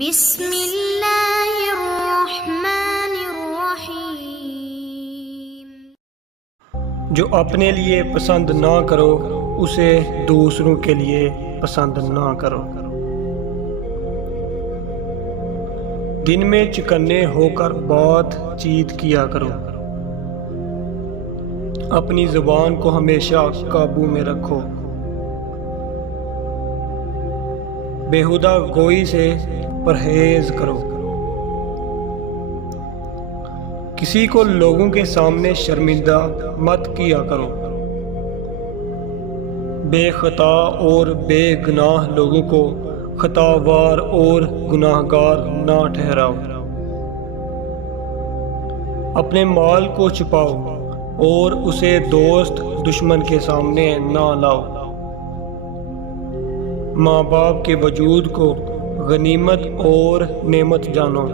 بسم اللہ الرحمن الرحیم۔ جو اپنے لیے پسند نہ کرو اسے دوسروں کے لیے پسند نہ کرو۔ دن میں چکنے ہو کر بات چیت کیا کرو۔ اپنی زبان کو ہمیشہ قابو میں رکھو۔ بیہودہ گوئی سے پرہیز کرو۔ کسی کو لوگوں کے سامنے شرمندہ مت کیا کرو۔ بے خطا اور بے گناہ لوگوں کو خطاوار اور گناہ گار نہ ٹھہراؤ۔ اپنے مال کو چھپاؤ اور اسے دوست دشمن کے سامنے نہ لاؤ۔ ماں باپ کے وجود کو غنیمت اور نعمت جانو۔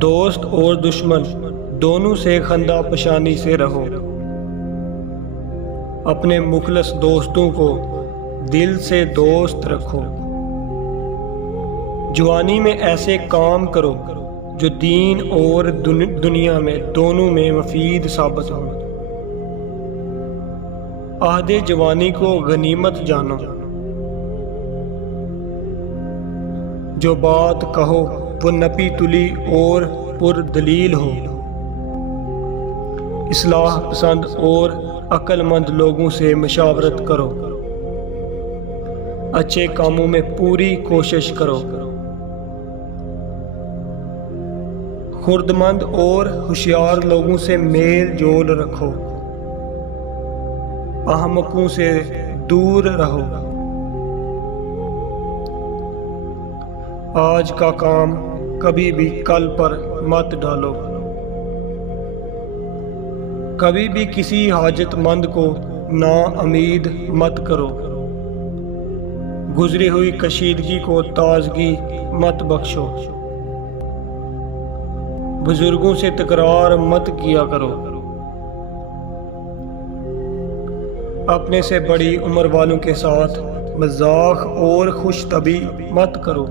دوست اور دشمن دونوں سے خندہ پشانی سے رہو۔ اپنے مخلص دوستوں کو دل سے دوست رکھو۔ جوانی میں ایسے کام کرو جو دین اور دنیا میں دونوں میں مفید ثابت ہوں۔ عہد جوانی کو غنیمت جانو۔ جو بات کہو وہ نپی تلی اور پر دلیل ہو۔ اصلاح پسند اور عقل مند لوگوں سے مشاورت کرو۔ اچھے کاموں میں پوری کوشش کرو۔ خردمند اور ہوشیار لوگوں سے میل جول رکھو۔ احمقوں سے دور رہو۔ آج کا کام کبھی بھی کل پر مت ڈالو۔ کبھی بھی کسی حاجت مند کو نا امید مت کرو۔ گزری ہوئی کشیدگی کو تازگی مت بخشو۔ بزرگوں سے تکرار مت کیا کرو۔ اپنے سے بڑی عمر والوں کے ساتھ مذاق اور خوش طبعی مت کرو۔